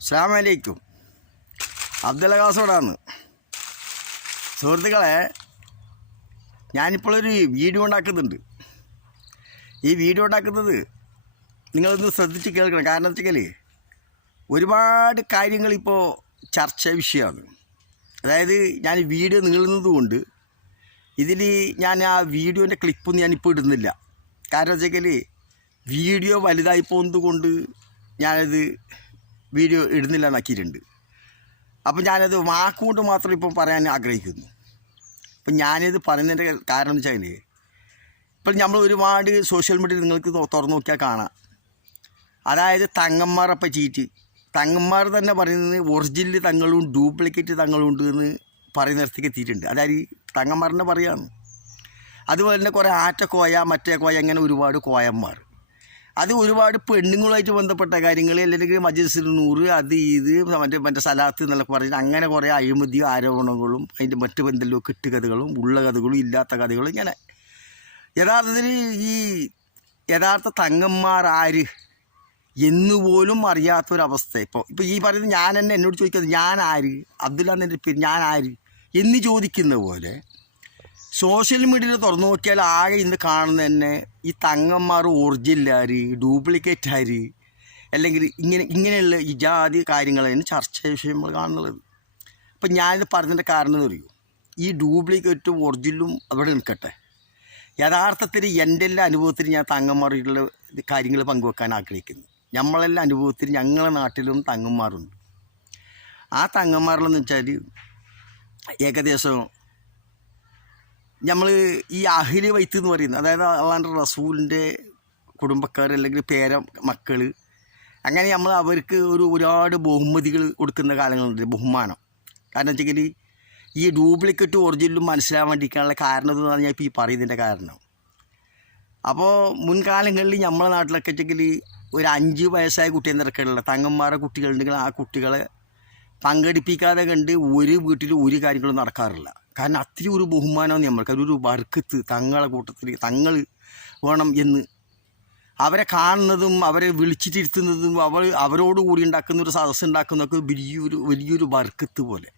അസ്സലാമു അലൈക്കും. അബ്ദുള്ള കാസോടാണ്. സുഹൃത്തുക്കളെ, ഞാനിപ്പോഴൊരു വീഡിയോ ഉണ്ടാക്കുന്നുണ്ട്. ഈ വീഡിയോ ഉണ്ടാക്കുന്നത് നിങ്ങളൊന്ന് ശ്രദ്ധിച്ച് കേൾക്കണം. കാരണം വെച്ചാൽ ഒരുപാട് കാര്യങ്ങളിപ്പോൾ ചർച്ച വിഷയമാണ്. അതായത് ഞാൻ വീഡിയോ നീളുന്നത് കൊണ്ട് ഇതിൽ ഞാൻ ആ വീഡിയോൻ്റെ ക്ലിപ്പൊന്നും ഞാനിപ്പോൾ ഇടുന്നില്ല. കാരണം വെച്ചാൽ വീഡിയോ വലുതായി പോകുന്നത് കൊണ്ട് ഞാനത് വീഡിയോ ഇടുന്നില്ല എന്നാക്കിയിട്ടുണ്ട്. അപ്പം ഞാനത് വാക്കുകൊണ്ട് മാത്രം ഇപ്പം പറയാൻ ആഗ്രഹിക്കുന്നു. അപ്പം ഞാനിത് പറയുന്നതിൻ്റെ കാരണം എന്ന് വെച്ചാൽ ഇപ്പം നമ്മൾ ഒരുപാട് സോഷ്യൽ മീഡിയയിൽ നിങ്ങൾക്ക് തുറന്നു നോക്കിയാൽ കാണാം. അതായത് തങ്ങന്മാരെ പറ്റിയിട്ട് തങ്ങന്മാർ തന്നെ പറയുന്നത് ഒറിജിനൽ തങ്ങളും ഡ്യൂപ്ലിക്കേറ്റ് തങ്ങളും ഉണ്ട് എന്ന് പറയുന്നിടത്തേക്ക് എത്തിയിട്ടുണ്ട്. അതായത് തങ്ങന്മാരെന്നെ പറയുകയാണ്. അതുപോലെ തന്നെ കുറേ ആറ്റക്കോയ മറ്റേ കോയ അങ്ങനെ ഒരുപാട് കോയന്മാർ. അത് ഒരുപാട് പെണ്ണുങ്ങളുമായിട്ട് ബന്ധപ്പെട്ട കാര്യങ്ങൾ, അല്ലെങ്കിൽ മജ്‌ലിസുൽ നൂറ്, അത് ഇത് മറ്റേ സലാത്ത് എന്നൊക്കെ പറഞ്ഞിട്ട് അങ്ങനെ കുറേ അഴിമതിയും ആരോപണങ്ങളും അതിൻ്റെ മറ്റു എന്തെല്ലോ കെട്ടുകഥകളും ഉള്ള കഥകളും ഇല്ലാത്ത കഥകളും ഇങ്ങനെ. യഥാർത്ഥത്തിൽ ഈ യഥാർത്ഥ തങ്ങന്മാർ ആര് എന്നുപോലും അറിയാത്തൊരവസ്ഥ. ഇപ്പോൾ ഈ പറയുന്നത് ഞാൻ തന്നെ എന്നോട് ചോദിക്കുന്നത് ഞാൻ ആര്, അബ്ദുള്ള എൻ്റെ പേര്, ഞാൻ ആര് എന്ന് ചോദിക്കുന്ന പോലെ സോഷ്യൽ മീഡിയയിൽ തുറന്നു നോക്കിയാൽ ആകെ ഇന്ന് കാണുന്നത് തന്നെ ഈ തങ്ങന്മാർ ഒറിജിനൽ ആര്, ഡ്യൂപ്ലിക്കേറ്റ് ആര്, അല്ലെങ്കിൽ ഇങ്ങനെയുള്ള ഈ ജാതി കാര്യങ്ങളാണ് ചർച്ച വിഷയങ്ങൾ കാണുന്നത്. അപ്പം ഞാനിത് പറഞ്ഞതിൻ്റെ കാരണം എന്ന് പറയൂ, ഈ ഡ്യൂപ്ലിക്കേറ്റും ഒറിജിനലും അവിടെ നിൽക്കട്ടെ. യഥാർത്ഥത്തിൽ എൻ്റെ എല്ലാ അനുഭവത്തിലും ഞാൻ തങ്ങന്മാരുടെ കാര്യങ്ങൾ പങ്കുവെക്കാൻ ആഗ്രഹിക്കുന്നു. നമ്മളെല്ലാം അനുഭവത്തിൽ ഞങ്ങളുടെ നാട്ടിലും തങ്ങന്മാരുണ്ട്. ആ തങ്ങന്മാരിലെന്ന് വെച്ചാൽ ഏകദേശം നമ്മൾ ഈ അഹ്ലു ബൈത്ത് എന്ന് പറയുന്നത്, അതായത് അള്ളാഹുവിൻ്റെ റസൂലിൻ്റെ കുടുംബക്കാർ അല്ലെങ്കിൽ മക്കൾ, അങ്ങനെ നമ്മൾ അവർക്ക് ഒരുപാട് ബഹുമതികൾ കൊടുക്കുന്ന കാലങ്ങളുണ്ട്, ബഹുമാനം. കാരണം വെച്ചെങ്കിൽ ഈ ഡ്യൂപ്ലിക്കേറ്റും ഒറിജിനലും മനസ്സിലാവാൻ വേണ്ടിയിട്ടുള്ള കാരണം എന്നാണ് ഞാൻ ഇപ്പോൾ ഈ പറയുന്നതിൻ്റെ കാരണം. അപ്പോൾ മുൻകാലങ്ങളിൽ നമ്മളെ നാട്ടിലൊക്കെ വെച്ചെങ്കിൽ ഒരു 5 വയസ്സായ കുട്ടി എന്തൊക്കെയുള്ള തങ്ങന്മാരുടെ കുട്ടികളുണ്ടെങ്കിൽ ആ കുട്ടികളെ പങ്കെടുപ്പിക്കാതെ കണ്ട് ഒരു വീട്ടിൽ ഒരു കാര്യങ്ങളും നടക്കാറില്ല. കാരണം അത്രയും ഒരു ബഹുമാനമാണ് നമ്മൾക്ക്, ഒരു ബർക്കത്ത് തങ്ങളെ കൂട്ടത്തിൽ തങ്ങൾ വേണം എന്ന് അവരെ കാണുന്നതും അവരെ വിളിച്ചിട്ടിരുത്തുന്നതും അവരോട് കൂടി ഉണ്ടാക്കുന്ന ഒരു സദസ്സ് ഉണ്ടാക്കുന്നതൊക്കെ വലിയൊരു ബർക്കത്ത് പോലെ.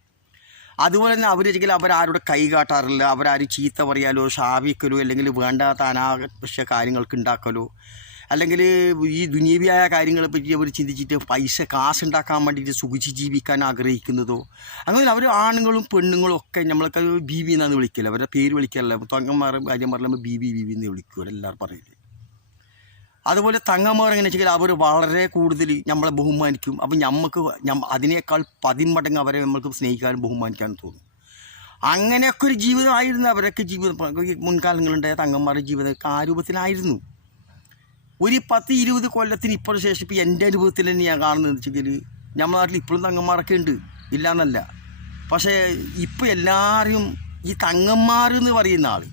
അതുപോലെ തന്നെ അവരൊരിക്കലും അവരാരുടെ കൈ കാട്ടാറില്ല. അവരാരും ചീത്ത പറയാലോ ഷാപിക്കലോ അല്ലെങ്കിൽ വേണ്ടാത്ത അനാവശ്യ കാര്യങ്ങൾക്ക് ഉണ്ടാക്കലോ അല്ലെങ്കിൽ ഈ ദുനിയവിയായ കാര്യങ്ങളെ പറ്റി അവർ ചിന്തിച്ചിട്ട് കാശുണ്ടാക്കാൻ വേണ്ടിയിട്ട് സുഖിച്ച് ജീവിക്കാൻ ആഗ്രഹിക്കുന്നതോ അങ്ങനെ അവർ ആണുങ്ങളും പെണ്ണുങ്ങളും ഒക്കെ നമ്മളൊക്കെ ബീബി എന്നാണ് വിളിക്കില്ല. അവരുടെ പേര് വിളിക്കാറില്ല. തങ്ങന്മാരും ഭാര്യമാരെല്ലാം ബീബി എന്ന് വിളിക്കുക എല്ലാവരും പറയില്ലേ. അതുപോലെ തങ്ങന്മാർ എങ്ങനെ വെച്ചാൽ അവർ വളരെ കൂടുതൽ നമ്മളെ ബഹുമാനിക്കും. അപ്പം നമുക്ക് അതിനേക്കാൾ 10 മടങ്ങ് അവരെ നമ്മൾക്ക് സ്നേഹിക്കാനും ബഹുമാനിക്കാനും തോന്നും. അങ്ങനെയൊക്കെ ഒരു ജീവിതമായിരുന്നു അവരൊക്കെ ജീവിതം. മുൻകാലങ്ങളുണ്ടായ തങ്ങന്മാരുടെ ജീവിതം ആ രൂപത്തിലായിരുന്നു. ഒരു 10-20 കൊല്ലത്തിന് ഇപ്പോൾ ശേഷം ഇപ്പോൾ എൻ്റെ അനുഭവത്തിൽ തന്നെ ഞാൻ കാണുന്നത് വെച്ചെങ്കിൽ നമ്മുടെ നാട്ടിൽ ഇപ്പോഴും തങ്ങന്മാരൊക്കെ ഉണ്ട്, ഇല്ല എന്നല്ല. പക്ഷേ ഇപ്പോൾ എല്ലാവരും ഈ തങ്ങന്മാരെന്ന് പറയുന്ന ആൾ,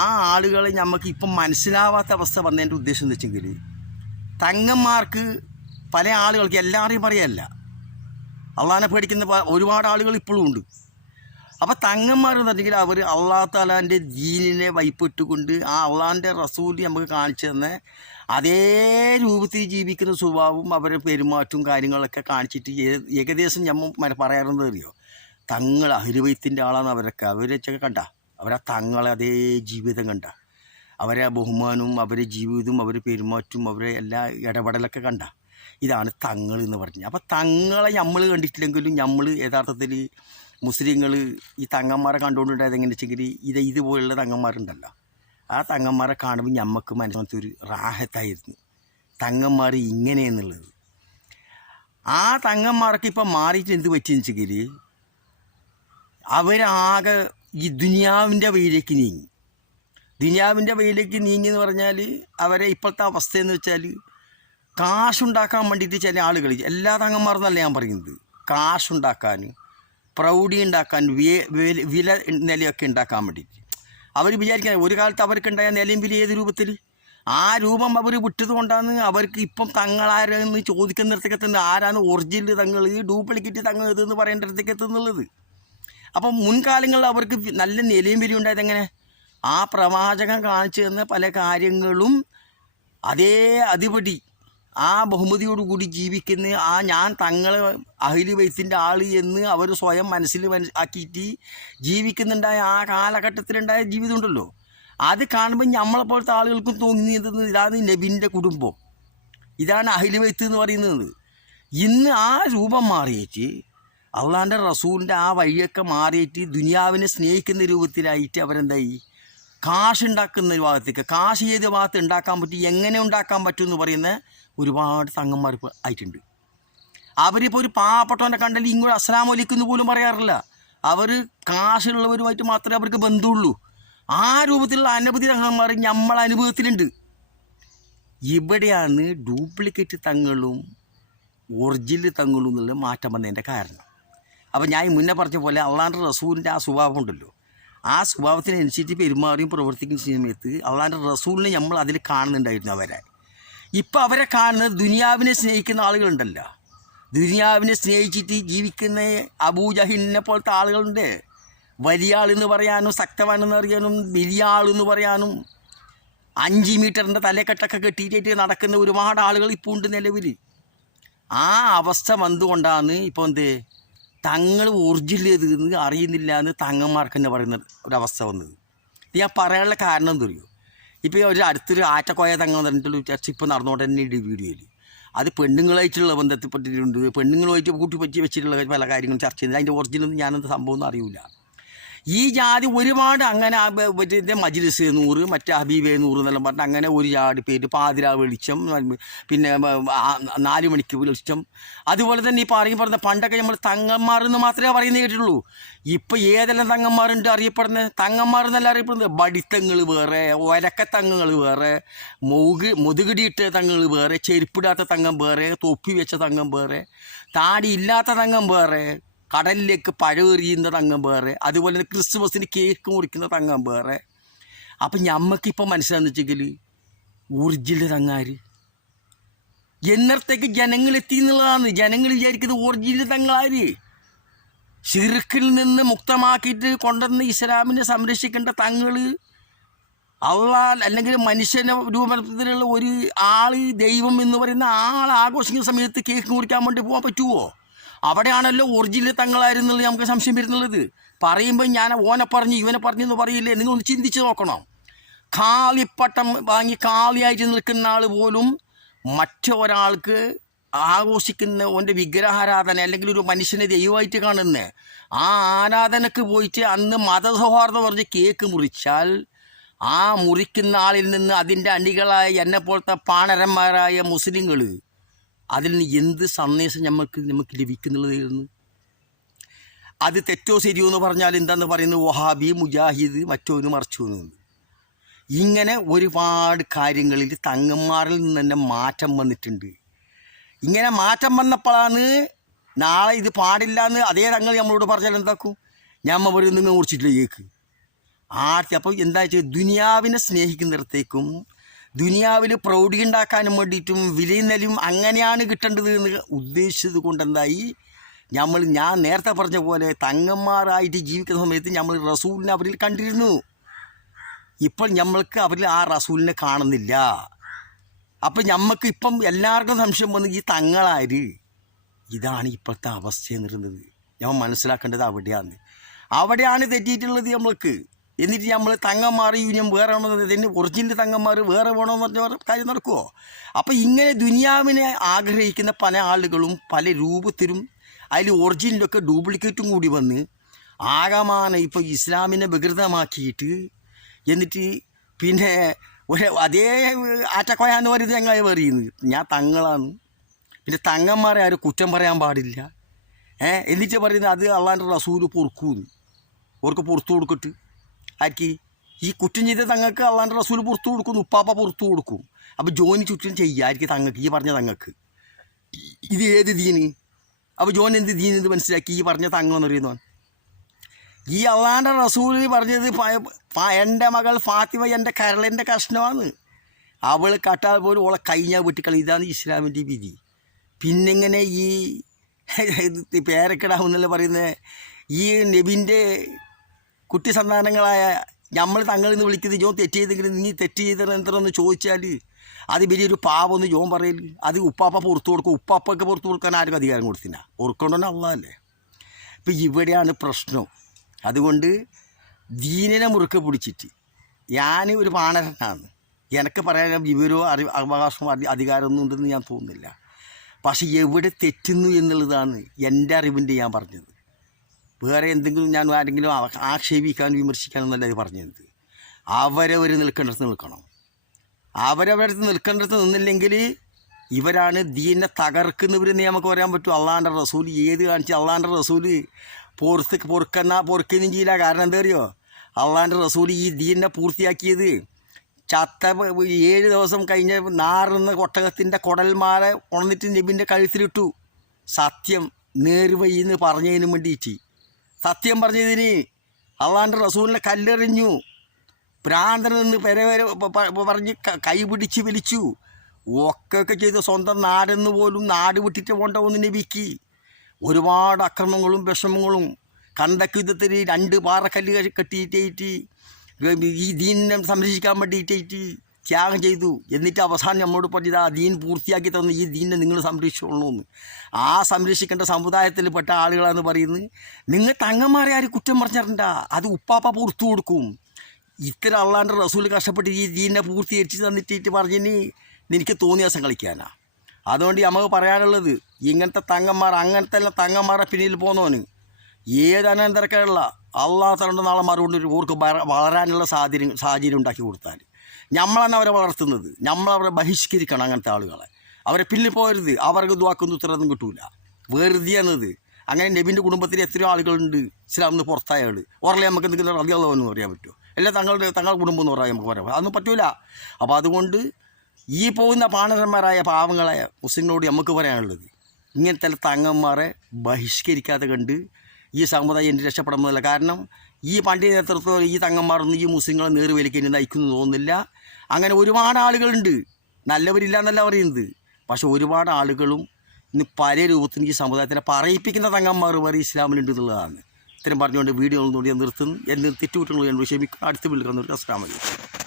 ആ ആളുകളെ നമുക്ക് ഇപ്പം മനസ്സിലാവാത്ത അവസ്ഥ വന്നതിൻ്റെ ഉദ്ദേശം എന്ന് വെച്ചെങ്കിൽ തങ്ങന്മാർക്ക് പല ആളുകൾക്ക് എല്ലാവരെയും പറയല്ല, അള്ളാഹിനെ പേടിക്കുന്ന ഒരുപാട് ആളുകൾ ഇപ്പോഴും ഉണ്ട്. അപ്പോൾ തങ്ങന്മാരെന്ന് പറഞ്ഞെങ്കിൽ അവർ അള്ളാഹു തആലാൻ്റെ ദീനിനെ വൈപ്പിട്ടുകൊണ്ട് ആ അള്ളാഹിൻ്റെ റസൂൽ നമുക്ക് കാണിച്ചു തന്ന അതേ രൂപത്തിൽ ജീവിക്കുന്ന സ്വഭാവവും അവരുടെ പെരുമാറ്റവും കാര്യങ്ങളൊക്കെ കാണിച്ചിട്ട് ഏകദേശം നമ്മൾ പറയാറുള്ളത് അറിയോ, തങ്ങൾ അഹ്ലു ബൈത്തിൻ്റെ ആളാണ് അവരൊക്കെ. അവരൊക്കെ കണ്ട അവരാ തങ്ങളെ അതേ ജീവിതം കണ്ട അവരെ ബഹുമാനവും അവരെ ജീവിതവും അവരെ പെരുമാറ്റവും അവരെ എല്ലാ ഇടപെടലൊക്കെ കണ്ട ഇതാണ് തങ്ങൾ എന്ന് പറഞ്ഞത്. അപ്പോൾ തങ്ങളെ നമ്മൾ കണ്ടിട്ടില്ലെങ്കിലും നമ്മൾ യഥാർത്ഥത്തിൽ മുസ്ലിങ്ങൾ ഈ തങ്ങന്മാരെ കണ്ടുകൊണ്ടുണ്ടായത് എങ്ങനെ വെച്ചെങ്കിൽ ഇതുപോലുള്ള തങ്ങന്മാരുണ്ടല്ലോ, ആ തങ്ങന്മാരെ കാണുമ്പോൾ നമുക്ക് മനസ്സിലൊരു റാഹത്തായിരുന്നു തങ്ങന്മാർ ഇങ്ങനെയെന്നുള്ളത്. ആ തങ്ങന്മാർക്ക് ഇപ്പം മാറിയിട്ട് എന്ത് പറ്റിയെന്ന് വെച്ചെങ്കിൽ അവരാകെ ഈ ദുനിയാവിൻ്റെ വഴിയിലേക്ക് നീങ്ങി. ദുനിയാവിൻ്റെ വഴിയിലേക്ക് നീങ്ങി എന്ന് പറഞ്ഞാൽ അവരെ ഇപ്പോഴത്തെ അവസ്ഥയെന്ന് വെച്ചാൽ കാശുണ്ടാക്കാൻ വേണ്ടിയിട്ട് ചില ആളുകൾ, എല്ലാ തങ്ങന്മാരെന്നല്ല ഞാൻ പറയുന്നത്, കാശുണ്ടാക്കാൻ, പ്രൗഢി ഉണ്ടാക്കാൻ, വില നിലയൊക്കെ ഉണ്ടാക്കാൻ വേണ്ടിയിട്ട് അവർ വിചാരിക്കുന്നത് ഒരു കാലത്ത് അവർക്കുണ്ടായ നിലയും വില ഏത് രൂപത്തിൽ ആ രൂപം അവർ വിട്ടത് കൊണ്ടാണ് അവർക്ക് ഇപ്പം തങ്ങളാരെന്ന് ചോദിക്കുന്നിടത്തേക്ക് എത്തുന്നത്. ആരാണ് ഒറിജിനൽ തങ്ങൾ, ഡ്യൂപ്ലിക്കേറ്റ് തങ്ങൾ ഇതെന്ന് പറയേണ്ടിടത്തേക്ക് എത്തുന്നുള്ളത്. അപ്പം മുൻകാലങ്ങളിൽ അവർക്ക് നല്ല നിലയും വിലയും ഉണ്ടായത് എങ്ങനെ, ആ പ്രവാചകൻ കാണിച്ചു തന്ന പല കാര്യങ്ങളും അതേ അതുപടി ആ ബഹുമതിയോടുകൂടി ജീവിക്കുന്ന ഞാൻ തങ്ങളെ അഹ്ലു ബൈത്തിൻ്റെ ആൾ എന്ന് അവർ സ്വയം മനസ്സിൽ ആക്കിയിട്ട് ജീവിക്കുന്നുണ്ടായ ആ കാലഘട്ടത്തിലുണ്ടായ ജീവിതം ഉണ്ടല്ലോ, അത് കാണുമ്പോൾ നമ്മളെപ്പോലത്തെ ആളുകൾക്കും തോന്നിയത് ഇതാണ് നബിൻ്റെ കുടുംബം, ഇതാണ് അഹ്ലു ബൈത്ത് എന്ന് പറയുന്നത്. ഇന്ന് ആ രൂപം മാറിയിട്ട് അള്ളാൻ്റെ റസൂലിൻ്റെ ആ വഴിയൊക്കെ മാറിയിട്ട് ദുനിയാവിനെ സ്നേഹിക്കുന്ന രൂപത്തിലായിട്ട് അവരെന്തായി, കാശുണ്ടാക്കുന്ന ഒരു ഭാഗത്തേക്ക്, കാശ് ഏത് ഭാഗത്ത് ഉണ്ടാക്കാൻ പറ്റും, എങ്ങനെ ഉണ്ടാക്കാൻ പറ്റും എന്ന് പറയുന്ന ഒരുപാട് തങ്ങന്മാർ ആയിട്ടുണ്ട്. അവരിപ്പോൾ ഒരു പാവപ്പെട്ടവനെ കണ്ടാൽ ഇങ്ങോട്ട് അസ്സലാമു അലൈക്കും എന്ന് പോലും പറയാറില്ല. അവർ കാശുള്ളവരുമായിട്ട് മാത്രമേ അവർക്ക് ബന്ധമുള്ളൂ. ആ രൂപത്തിലുള്ള അനവധി തങ്ങന്മാർ നമ്മളെ അനുഭവത്തിലുണ്ട്. ഇവിടെയാണ് ഡ്യൂപ്ലിക്കേറ്റ് തങ്ങളും ഒറിജിനൽ തങ്ങളും എന്നുള്ള മാറ്റം വന്നതിൻ്റെ കാരണം. അപ്പോൾ ഞാൻ മുന്നേ പറഞ്ഞ പോലെ അള്ളാൻ്റെ റസൂലിൻ്റെ ആ സ്വഭാവം ഉണ്ടല്ലോ, ആ സ്വഭാവത്തിനനുസരിച്ച് പെരുമാറിയും പ്രവർത്തിക്കുന്ന സമയത്ത് അള്ളാൻ്റെ റസൂലിനെ നമ്മൾ അതിൽ കാണുന്നുണ്ടായിരുന്നു അവരെ. ഇപ്പോൾ അവരെ കാണുന്നത് ദുനിയാവിനെ സ്നേഹിക്കുന്ന ആളുകളുണ്ടല്ലോ, ദുനിയാവിനെ സ്നേഹിച്ചിട്ട് ജീവിക്കുന്ന അബൂജഹിലിനെ പോലത്തെ ആളുകളുണ്ട്. വലിയ ആളെന്ന് പറയാനും ശക്തവാനെന്ന് അറിയാനും വലിയ ആളെന്ന് പറയാനും 5 മീറ്ററിൻ്റെ തലക്കെട്ടൊക്കെ കെട്ടിയിട്ട് നടക്കുന്ന ഒരുപാട് ആളുകൾ ഇപ്പോൾ ഉണ്ട് നിലവിൽ. ആ അവസ്ഥ വന്നുകൊണ്ടാണ് ഇപ്പോൾ തങ്ങൾ ഒറിജിനൽ ചെയ്തെന്ന് അറിയുന്നില്ല എന്ന് തങ്ങന്മാർക്ക് തന്നെ പറയുന്ന ഒരവസ്ഥ വന്നത്. ഞാൻ പറയാനുള്ള കാരണം എന്താ അറിയോ, ഇപ്പോൾ ഒരു അടുത്തൊരു ആറ്റക്കോയ തങ്ങ പറഞ്ഞിട്ടുള്ള ചർച്ച ഇപ്പോൾ നടന്നുകൊണ്ട് തന്നെ ഉണ്ട് വീഡിയോയിൽ. അത് പെണ്ണുങ്ങളായിട്ടുള്ള ബന്ധത്തിൽപ്പെട്ടിട്ടുണ്ട്, പെണ്ണുങ്ങളുമായിട്ട് കൂട്ടി വെച്ചിട്ടുള്ള പല കാര്യങ്ങളും ചർച്ച ചെയ്യുന്നത്. അതിൻ്റെ ഒറിജിനൽ ഞാനെന്ത് സംഭവം ഒന്നും അറിയില്ല. ഈ ജാതി ഒരുപാട് അങ്ങനെ മറ്റേ മജ്ലിസ് 100 മറ്റേ ഹബീബെ 100 എന്നെല്ലാം പറഞ്ഞിട്ട് അങ്ങനെ ഒരു ജാതി പേര്, പാതിരാ വെളിച്ചം, പിന്നെ 4 മണിക്ക് വെളിച്ചം. അതുപോലെ തന്നെ ഈ പറഞ്ഞ പണ്ടൊക്കെ നമ്മൾ തങ്ങന്മാരെന്ന് മാത്രമേ പറയുന്നത് കേട്ടിട്ടുള്ളൂ. ഇപ്പം ഏതെല്ലാം തങ്ങന്മാരുണ്ട് അറിയപ്പെടുന്നത്? തങ്ങന്മാരെന്നല്ല അറിയപ്പെടുന്നത് ബടിത്തങ്ങൾ വേറെ, ഒരക്കത്തങ്ങൾ വേറെ, മുതുകിടിയിട്ട തങ്ങൾ വേറെ, ചെരുപ്പിടാത്ത തങ്കം വേറെ, തൊപ്പി വെച്ച തങ്കം വേറെ, താടി ഇല്ലാത്ത തങ്കം വേറെ, കടലിലേക്ക് പഴമെറിയുന്ന തങ്കം വേറെ, അതുപോലെ തന്നെ ക്രിസ്മസിന് കേക്ക് മുറിക്കുന്ന തങ്കം വേറെ. അപ്പം ഞമ്മക്കിപ്പോൾ മനസ്സിലാന്ന് വെച്ചെങ്കിൽ ഒറിജിനൽ തങ്ങാര് എന്നത്തേക്ക് ജനങ്ങളെത്തി എന്നുള്ളതാണ്. ജനങ്ങൾ വിചാരിക്കുന്നത് ഒറിജിനൽ തങ്ങളാര്, ശിർക്കിൽ നിന്ന് മുക്തമാക്കിയിട്ട് കൊണ്ടുവന്ന് ഇസ്ലാമിനെ സംരക്ഷിക്കേണ്ട തങ്ങൾ, അള്ളാഹ് അല്ലെങ്കിൽ മനുഷ്യൻ്റെ രൂപത്തിലുള്ള ഒരു ആൾ, ദൈവം എന്ന് പറയുന്ന ആൾ ആഘോഷിക്കുന്ന സമയത്ത് കേക്ക് മുറിക്കാൻ വേണ്ടി പോകാൻ പറ്റുമോ? അവിടെയാണല്ലോ ഒറിജിനൽ തങ്ങളായിരുന്നുള്ളത് നമുക്ക് സംശയം വരുന്നുള്ളത്. പറയുമ്പോൾ ഞാൻ ഓനെ പറഞ്ഞു ഇവനെ പറഞ്ഞു എന്ന് പറയില്ലേ, നിങ്ങളൊന്ന് ചിന്തിച്ച് നോക്കണം. കാളിപ്പട്ടം വാങ്ങി കാളിയായിട്ട് നിൽക്കുന്ന ആൾ പോലും മറ്റൊരാൾക്ക് ആഘോഷിക്കുന്ന ഓൻ്റെ വിഗ്രഹാരാധന അല്ലെങ്കിൽ ഒരു മനുഷ്യനെ ദൈവമായിട്ട് കാണുന്ന ആ ആരാധനക്ക് പോയിട്ട് അന്ന് മതസൗഹാർദ്ദം പറഞ്ഞ് കേക്ക് മുറിച്ചാൽ ആ മുറിക്കുന്ന ആളിൽ നിന്ന് അതിൻ്റെ അണികളായ എന്നെപ്പോലത്തെ പാണരന്മാരായ മുസ്ലിങ്ങൾ അതിൽ നിന്ന് എന്ത് സന്ദേശം നമുക്ക് ലഭിക്കുന്നുള്ളതായിരുന്നു? അത് തെറ്റോ ശരിയോ എന്ന് പറഞ്ഞാൽ എന്താന്ന് പറയുന്നത് വഹാബി, മുജാഹിദ്, മറ്റോന് മറിച്ചോന്ന്. ഇങ്ങനെ ഒരുപാട് കാര്യങ്ങളിൽ തങ്ങന്മാരിൽ നിന്ന് തന്നെ മാറ്റം വന്നിട്ടുണ്ട്. ഇങ്ങനെ മാറ്റം വന്നപ്പോഴാണ് നാളെ ഇത് പാടില്ല എന്ന് അതേ തങ്ങൾ നമ്മളോട് പറഞ്ഞാൽ എന്താക്കും, ഞമ്മ ഒരു നിങ്ങൾ കുറിച്ചിട്ടില്ല കേക്ക് അപ്പോൾ എന്താ വെച്ചാൽ ദുനിയാവിനെ സ്നേഹിക്കുന്നിടത്തേക്കും ദുനിയാവിൽ പ്രൗഢി ഉണ്ടാക്കാനും വേണ്ടിയിട്ടും വിലയുന്നലും അങ്ങനെയാണ് കിട്ടേണ്ടത് എന്ന് ഉദ്ദേശിച്ചത് കൊണ്ടെന്തായി ഞാൻ നേരത്തെ പറഞ്ഞ പോലെ തങ്ങന്മാരായിട്ട് ജീവിക്കുന്ന സമയത്ത് നമ്മൾ റസൂലിനെ അവരിൽ കണ്ടിരുന്നു. ഇപ്പോൾ നമ്മൾക്ക് അവരിൽ ആ റസൂലിനെ കാണുന്നില്ല. അപ്പം നമുക്ക് ഇപ്പം എല്ലാവർക്കും സംശയം വന്ന് ഈ തങ്ങളാര്, ഇതാണ് ഇപ്പോഴത്തെ അവസ്ഥ എന്നിരുന്നത്. നമ്മൾ മനസ്സിലാക്കേണ്ടത് അവിടെയാണ് തെറ്റിയിട്ടുള്ളത് നമ്മൾക്ക്. എന്നിട്ട് നമ്മൾ തങ്ങന്മാർ യൂണിയൻ വേറെ വേണമെന്ന് ഒറിജിനൽ തങ്ങന്മാർ വേറെ വേണമെന്ന് പറഞ്ഞ കാര്യം നടക്കുമോ? അപ്പം ഇങ്ങനെ ദുനിയാവിനെ ആഗ്രഹിക്കുന്ന പല ആളുകളും പല രൂപത്തിലും അതിൽ ഒറിജിനലൊക്കെ ഡ്യൂപ്ലിക്കേറ്റും കൂടി വന്ന് ആകമാനം ഇപ്പോൾ ഇസ്ലാമിനെ വികൃതമാക്കിയിട്ട് എന്നിട്ട് പിന്നെ അതേ ആറ്റക്കോയ എന്ന് പറയുന്നത് ഞങ്ങൾ പറയുന്നത് ഞാൻ തങ്ങളാണ്. പിന്നെ തങ്ങന്മാരെ ആരും കുറ്റം പറയാൻ പാടില്ല. എന്നിട്ട് പറയുന്നത് അത് അള്ളാൻ്റെ റസൂല് പൊറുക്കൂന്ന്, ഓർക്ക് പുറത്തു കൊടുക്കട്ട്. ആർക്ക് ഈ കുറ്റം ചെയ്ത തങ്ങൾക്ക് അള്ളാൻ്റെ റസൂല് പുറത്തു കൊടുക്കുന്നു, ഉപ്പാപ്പ പുറത്തു കൊടുക്കും. അപ്പോൾ ജോനി ചുറ്റും ചെയ്യുക ആയിരിക്കും തങ്ങൾക്ക്, ഈ പറഞ്ഞ തങ്ങൾക്ക്. ഇത് ഏത് ദീന്? അപ്പോൾ ജോൻ എന്ത് ദീൻ എന്ന് മനസ്സിലാക്കി ഈ പറഞ്ഞ തങ്ങളെന്ന് പറയുന്നതാണ്. ഈ അള്ളാൻ്റെ റസൂല് പറഞ്ഞത് എൻ്റെ മകൾ ഫാത്തിമ എൻ്റെ കരളിൻ്റെ കഷ്ണമാണ്, അവൾ കട്ടാൽ പോലും ഓളെ കഴിഞ്ഞാൽ വെട്ടിക്കളി. ഇതാണ് ഇസ്ലാമിൻ്റെ വിധി. പിന്നെങ്ങനെ ഈ പേരക്കിടാമെന്നല്ല പറയുന്നത് ഈ നബിൻ്റെ കുട്ടി സന്താനങ്ങളായ നമ്മൾ തങ്ങളിൽ നിന്ന് വിളിക്കുന്നത് ജോൻ തെറ്റ് ചെയ്തെങ്കിലും നീ തെറ്റ് ചെയ്തത് എന്തെന്ന് ചോദിച്ചാൽ അത് വലിയൊരു പാവമെന്ന് ജോൻ പറയൽ. അത് ഉപ്പാപ്പ പുറത്തു കൊടുക്കും. ഉപ്പാപ്പയ്ക്ക് പുറത്തു കൊടുക്കാൻ ആർക്കും അധികാരം കൊടുത്തില്ല. ഓർക്കൊണ്ടോ അള്ളാഹല്ലേ. ഇപ്പം ഇവിടെയാണ് പ്രശ്നം. അതുകൊണ്ട് ദീനിനെ മുറുക്കെ പിടിച്ചിട്ട് ഞാൻ ഒരു പാണരനാണ്, എനിക്ക് പറയാൻ വിവരമോ അവകാശമോ അധികാരമൊന്നും ഉണ്ടെന്ന് ഞാൻ തോന്നുന്നില്ല. പക്ഷെ എവിടെ തെറ്റുന്നു എന്നുള്ളതാണ് എൻ്റെ അറിവിൻ്റെ ഞാൻ പറഞ്ഞത്. വേറെ എന്തെങ്കിലും ഞാൻ ആരെങ്കിലും ആക്ഷേപിക്കാനും വിമർശിക്കാനൊന്നല്ല ഇത് പറഞ്ഞത്. അവരവർ നിൽക്കേണ്ടടുത്ത് നിൽക്കണം. അവരവരടുത്ത് നിൽക്കേണ്ടടുത്ത് നിന്നില്ലെങ്കിൽ ഇവരാണ് ദീനെ തകർക്കുന്നവരെന്ന് നമുക്ക് പറയാൻ പറ്റും. അള്ളാൻ്റെ റസൂൽ ഏത് കാണിച്ച് അള്ളാൻ്റെ റസൂൽ പൊറുക്കൊന്നും ചെയ്യില്ല. കാരണം എന്താ അറിയോ, അള്ളാൻ്റെ റസൂൽ ഈ ദീനെ പൂർത്തിയാക്കിയത് 7 ദിവസം കഴിഞ്ഞ് നാറുന്ന ഒട്ടകത്തിൻ്റെ കുടൽമാല ഉണർന്നിട്ട് നബിൻ്റെ കഴുത്തിലിട്ടു. സത്യം നേർവഴിന്ന് പറഞ്ഞതിന് വേണ്ടിയിട്ട്, സത്യം പറഞ്ഞതിന് അള്ളാൻ്റെ റസൂലിനെ കല്ലെറിഞ്ഞു. ഭ്രാന്തൻ നിന്ന് പെരവരെ പറഞ്ഞ് കൈ പിടിച്ച് വലിച്ചു. ഒക്കെ ചെയ്ത് സ്വന്തം നാടെന്ന് പോലും നാട് വിട്ടിട്ട് കൊണ്ടുപോകുന്ന നബിക്ക് ഒരുപാട് അക്രമങ്ങളും വിഷമങ്ങളും കണ്ടക്ക് യുദ്ധത്തിൽ 2 പാറക്കല്ല് കെട്ടിയിട്ടേറ്റ് ഈ ദീനിനെ സംരക്ഷിക്കാൻ വേണ്ടിയിട്ടേറ്റ് ത്യാഗം ചെയ്തു. എന്നിട്ട് അവസാനം നമ്മളോട് പറഞ്ഞത് ആ ദീൻ പൂർത്തിയാക്കി തന്നു, ഈ ദീനിനെ നിങ്ങൾ സംരക്ഷിച്ചോളൂ എന്ന്. ആ സംരക്ഷിക്കേണ്ട സമുദായത്തിൽപ്പെട്ട ആളുകളാണെന്ന് പറയുന്നത്. നിങ്ങൾ തങ്ങന്മാരെ ആരും കുറ്റം പറഞ്ഞിട്ടുണ്ട, അത് ഉപ്പാപ്പ പുറത്തു കൊടുക്കും. ഇത്ര അള്ളാൻ്റെ റസൂൽ കഷ്ടപ്പെട്ട് ഈ ദീനിനെ പൂർത്തീകരിച്ച് തന്നിട്ട് പറഞ്ഞിന് എനിക്ക് തോന്നിയ ദിവസം കളിക്കാനാ. അതുകൊണ്ട് നമുക്ക് പറയാനുള്ളത്, ഇങ്ങനത്തെ തങ്ങന്മാർ അങ്ങനത്തെ എല്ലാം തങ്ങന്മാരെ പിന്നിൽ പോന്നോന് ഏത് അനന്തരക്കുള്ള അള്ളാഹ് തരേണ്ട നാളെ മറുകൊണ്ട് ഓർക്ക് വളരാനുള്ള സാഹചര്യം ഉണ്ടാക്കി കൊടുത്താൽ നമ്മളാണ് അവരെ വളർത്തുന്നത്. നമ്മളവരെ ബഹിഷ്കരിക്കണം. അങ്ങനത്തെ ആളുകളെ അവരെ പിന്നിൽ പോകരുത്. അവർക്ക് ദുആക്കൊന്നും ഉത്തരവൊന്നും കിട്ടൂല, വെറുതെ എന്നത്. അങ്ങനെ നബിൻ്റെ കുടുംബത്തിൽ എത്രയോ ആളുകളുണ്ട് ഇസ്ലാമിൽ നിന്ന് പുറത്തായ ആൾ. ഓർലെ നമുക്ക് എന്തെങ്കിലും റളിയല്ലാഹു പറയാൻ പറ്റുമോ? അല്ല തങ്ങളുടെ കുടുംബം എന്ന് പറയാൻ നമുക്ക് പറയാം, അതൊന്നും പറ്റൂല. അപ്പോൾ അതുകൊണ്ട് ഈ പോകുന്ന പാണരന്മാരായ പാവങ്ങളായ മുസ്ലിങ്ങളോട് നമുക്ക് പറയാനുള്ളത്, ഇങ്ങനത്തെ തങ്ങന്മാരെ ബഹിഷ്കരിക്കാതെ കണ്ട് ഈ സമുദായം എൻ്റെ രക്ഷപ്പെടുന്നതല്ല. കാരണം ഈ പണ്ഡിത നേതൃത്വം ഈ തങ്ങന്മാരൊന്നും ഈ മുസ്ലിങ്ങളെ നേർവേലിക്ക് നയിക്കുന്നു തോന്നുന്നില്ല. അങ്ങനെ ഒരുപാട് ആളുകളുണ്ട്, നല്ലവരില്ല എന്നല്ല പറയുന്നത്. പക്ഷെ ഒരുപാട് ആളുകളും ഇന്ന് പല രൂപത്തിലും ഈ സമുദായത്തിനെ പറയിപ്പിക്കുന്ന തങ്ങന്മാർ വരെ ഇസ്ലാമിലുണ്ട് എന്നുള്ളതാണ്. ഇത്തരം പറഞ്ഞുകൊണ്ട് വീഡിയോ നിർത്തുന്നു. എന്ന് തെറ്റുകുറ്റങ്ങൾ ക്ഷമിക്കും. അടുത്ത വിളിക്കുന്ന ഒരു അസ്സലാമു അലൈക്കും.